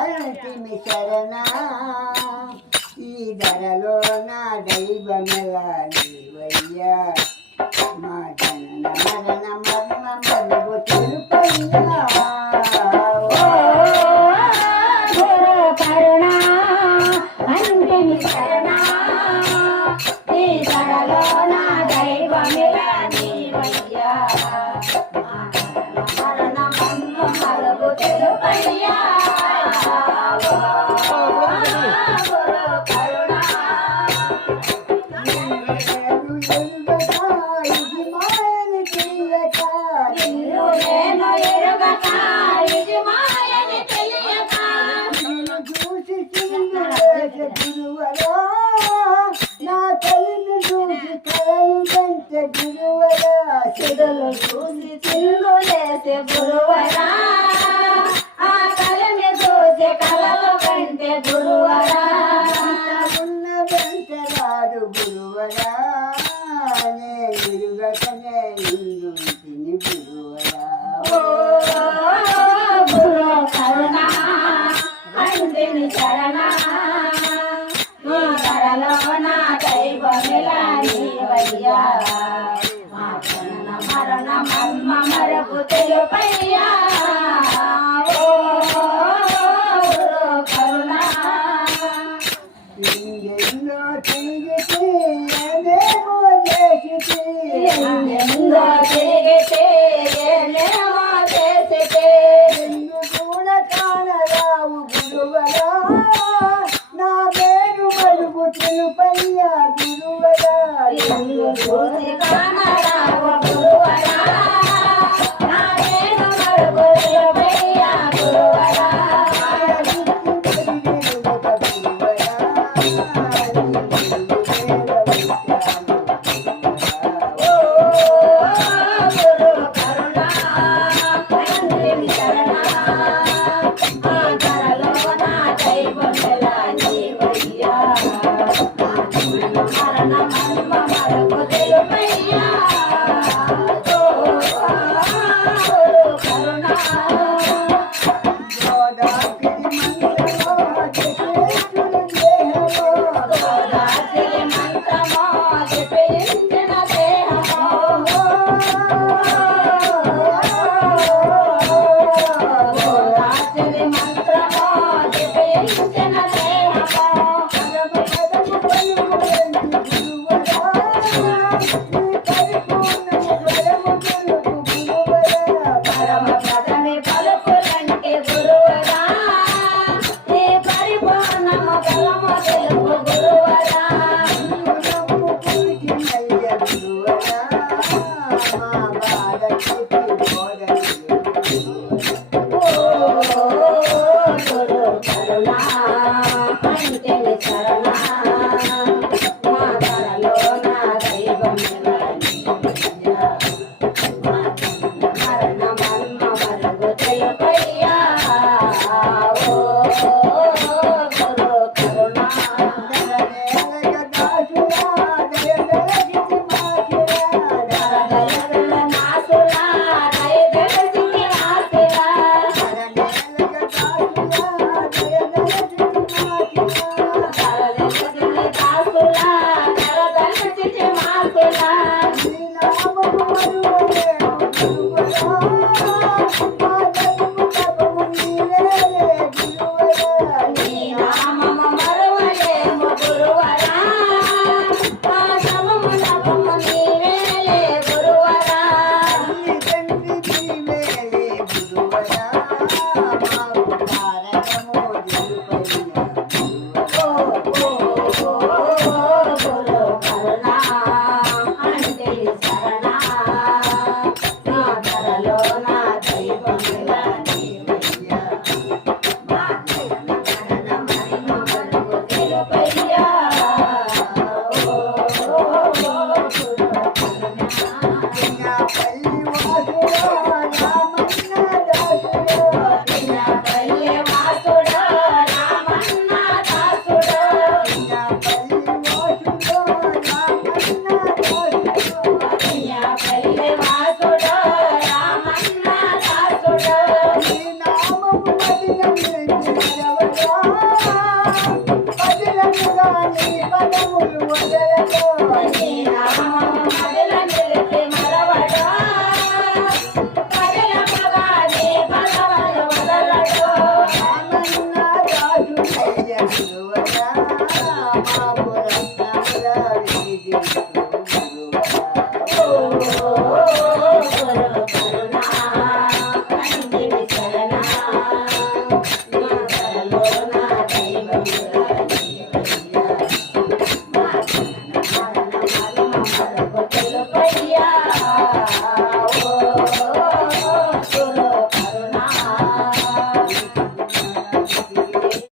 అరుణిమి శరణ ఈ ధరలో నా దైవమెలా నీవయ్యా మా జనన మరణ మర్మ మరుగు తెలుపయ్యా కరుణ అరుణిమి శరణ ఈ ధరలో నా దైవమెలా నీవయ్యా మరణ మర్మ మరుగు తెలుపయ్యా నా తల్లిని చూసి కలలు కంటే గురువరా చెదలు చూసి చిల్లులేసే గురువరా ఆ కళని చూసి కళలు కంటే గురువరా ఉన్న వెంట రాడు గురువరా నే గురుగకనే ఇందు తిని గురువరా గురు కరుణ అందిని శరణ ఈ కళలో నా దైవమిలా నీవయ్యా మా జనన మరణ మర్మ మరపు తెలుపయ్యా గురు కరుణ ఎన్నో తిరిగితే ఏమేమో చేసితే ఎందో తిరిగితే ఏమేమో చేసితే నిన్ను కూడా కానరావు గురువరా నా పేరు మరుగు తెలుపయ్యా గురువరా ఎందు చూసి కానరావ గురువరా నా పేరు మరుగు తెలుపయ్యా గురువరా గురు కరుణ అందిని శరణ ఆ ధరలో నా దైవమెలా నీవయ్యా మరణ మర్మ మరుగు తెలుపయ్యా గురు కరుణ గోదావరి మంత్రమో జపించిన దేహమో గోదావరి మంత్రమో జపించిన దేహమో పరమ పదవి పలుకులంటే గురువరా నీ పరిపూర్ణము బలము తెలుపు గురువరా గురు కరుణ అంటిని శరణ మా ధరలో నా దైవమెలా నీవయ్యా మరణ మర్మ మరుగు తెలుపయ్యా గురు కరుణ దయగల నాసులా దయదలసికి ఆశలా దయదలసికి దాసులా దయదలసికి మాసులా నీ నామము మరువలేము గురువరా మా సమము తపము నీవేలే గురువరా గురు కరుణ అంటిని శరణ ప్రజలతో నీ నామము మదిల నిలిపి మరవడో పగలముగా నీ పదవులు వదలడో రామన్న రాజు గురువరా మా